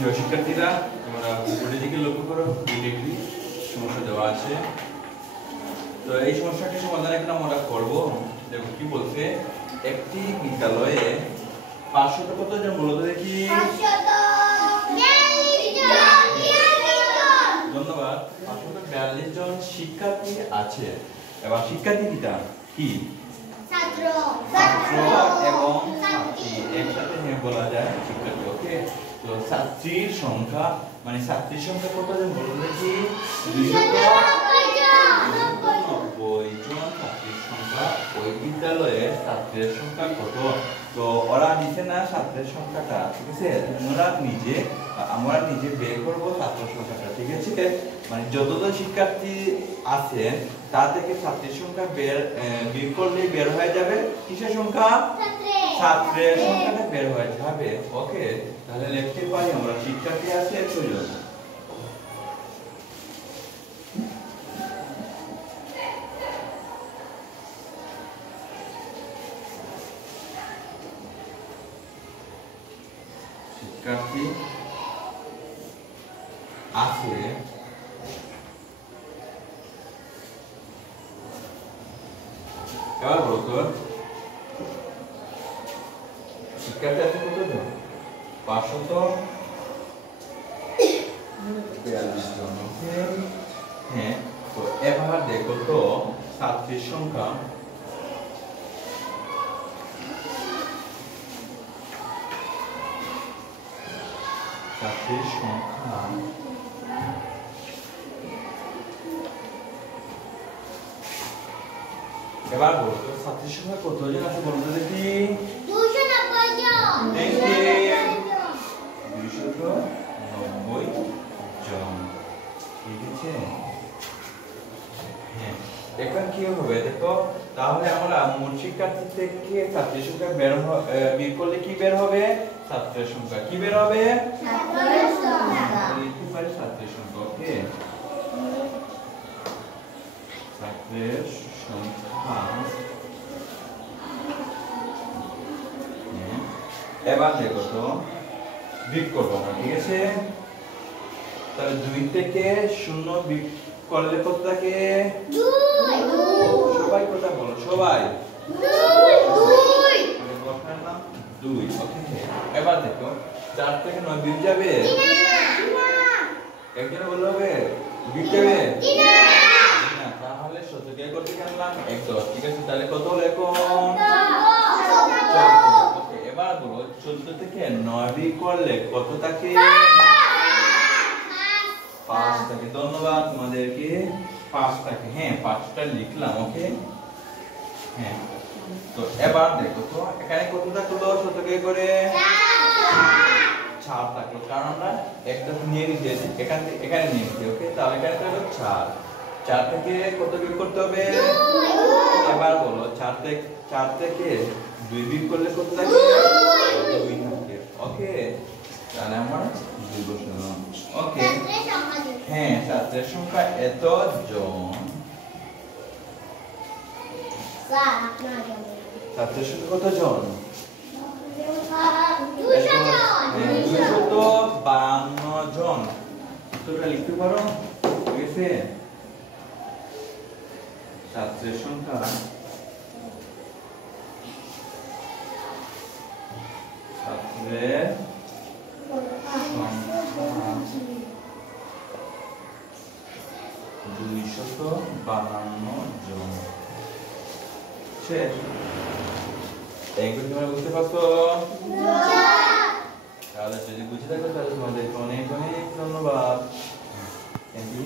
প্রিয় শিক্ষার্থীরা, তোমরা উপরের দিকে লক্ষ্য করো, একটি সমস্যা দেওয়া আছে। তো এই সমস্যাটি সমাধান এখন আমরা করব। দেখো কি বলছে, একটি বিদ্যালয়ে 500 কতজন বলো তো দেখি? 542 জন। ধন্যবাদ। 542 জন শিক্ষার্থী আছে। এবার শিক্ষার্থীটা কি? ছাত্র এবং ছাত্রী একসাথে বলা যায় শিক্ষার্থী। ওকে, তো ছাত্রীর সংখ্যা মানে ছাত্রীর সংখ্যা কতজন বলো দেখি? 290 জন ছাত্রীর সংখ্যা। ওই বিদ্যালয়ে ছাত্রের সংখ্যা কত? তো ওরা নিচে না ছাত্রের সংখ্যাটা, ঠিক আছে? আমরা নিজে বের করব ছাত্র সংখ্যাটা, ঠিক আছে? মানে যতজন শিক্ষার্থী আছে তা থেকে ছাত্রের সংখ্যা বের করলে বের হয়ে যাবে কিসের সংখ্যা? ছাত্রের সংখ্যাটা বের হয়ে যাবে। ওকে, তাহলে লিখতে পারি আমরা শিক্ষার্থী আছে 100 জন। শিক্ষার্থী আছে এবার বলো তো শিক্ষার্থী আছে কতজন? 542 জন। হ্যাঁ, তো এবার দেখো তো ছাত্রীর সংখ্যা এবার বলো তো ছাত্রীর সংখ্যা কতজন আছে বলো তো দেখি? 290 জন। 290 জন, ঠিক আছে? হ্যাঁ, এখন কি হবে দেখো, তাহলে আমরা মোট শিক্ষার্থী থেকে ছাত্রীর সংখ্যা বের করলে কি বের হবে? ছাত্রের সংখ্যা কি বের হবে? ছাত্রের সংখ্যা। ছাত্রের সংখ্যা। ওকে, ছাত্রের সংখ্যা। এবার দেখো তো বিয়োগ করবো আমরা, ঠিক আছে? তাহলে 2 থেকে 0 বিয়োগ করলে কত থাকে? 2। সবাই কথা বলো, সবাই 2। ওকে, এবার দেখো 4 থেকে 9 বিয়োগ যাবে? একজন বললে হবে বিয়োগ যাবে? না, তাহলে শতকে করতে গেলাম 10, ঠিক আছে? তাহলে কত হলো এখন? 14। ওকে, এবার বলো 14 থেকে 9 বিয়োগ করলে কত থাকে? 5 থাকে। ধন্যবাদ তোমাদেরকে, 5 থাকে। হ্যাঁ, 5টা লিখলাম। ওকে, হ্যাঁ, তো এবার দেখো তো এখানে কত থাকলো শতকে করে? 4 থাকলো, কারণ আমরা একটা নিয়ে নিয়েছি এখানে নিয়ে নিয়েছি। ওকে, তাহলে এখানে থাকলো 4 থেকে কত বিয়োগ করতে হবে? 2। এবার বলো 4 থেকে 2 বিয়োগ করলে কত থাকে? 2 থাকে। ওকে, তাহলে আমরা 2 বসালাম। ওকে, হ্যাঁ, ছাত্রের সংখ্যা এত জন। ছাত্রের সংখ্যা কত জন? 252 জন। উত্তরটা লিখতে পারো, ঠিক আছে? ছাত্রের সংখ্যা 252 জন। শেষ। এইগুলো তোমরা বুঝতে পারছো? তাহলে যদি বুঝে থাকো তাহলে তোমাদেরকে অনেক অনেক ধন্যবাদ। Thank you.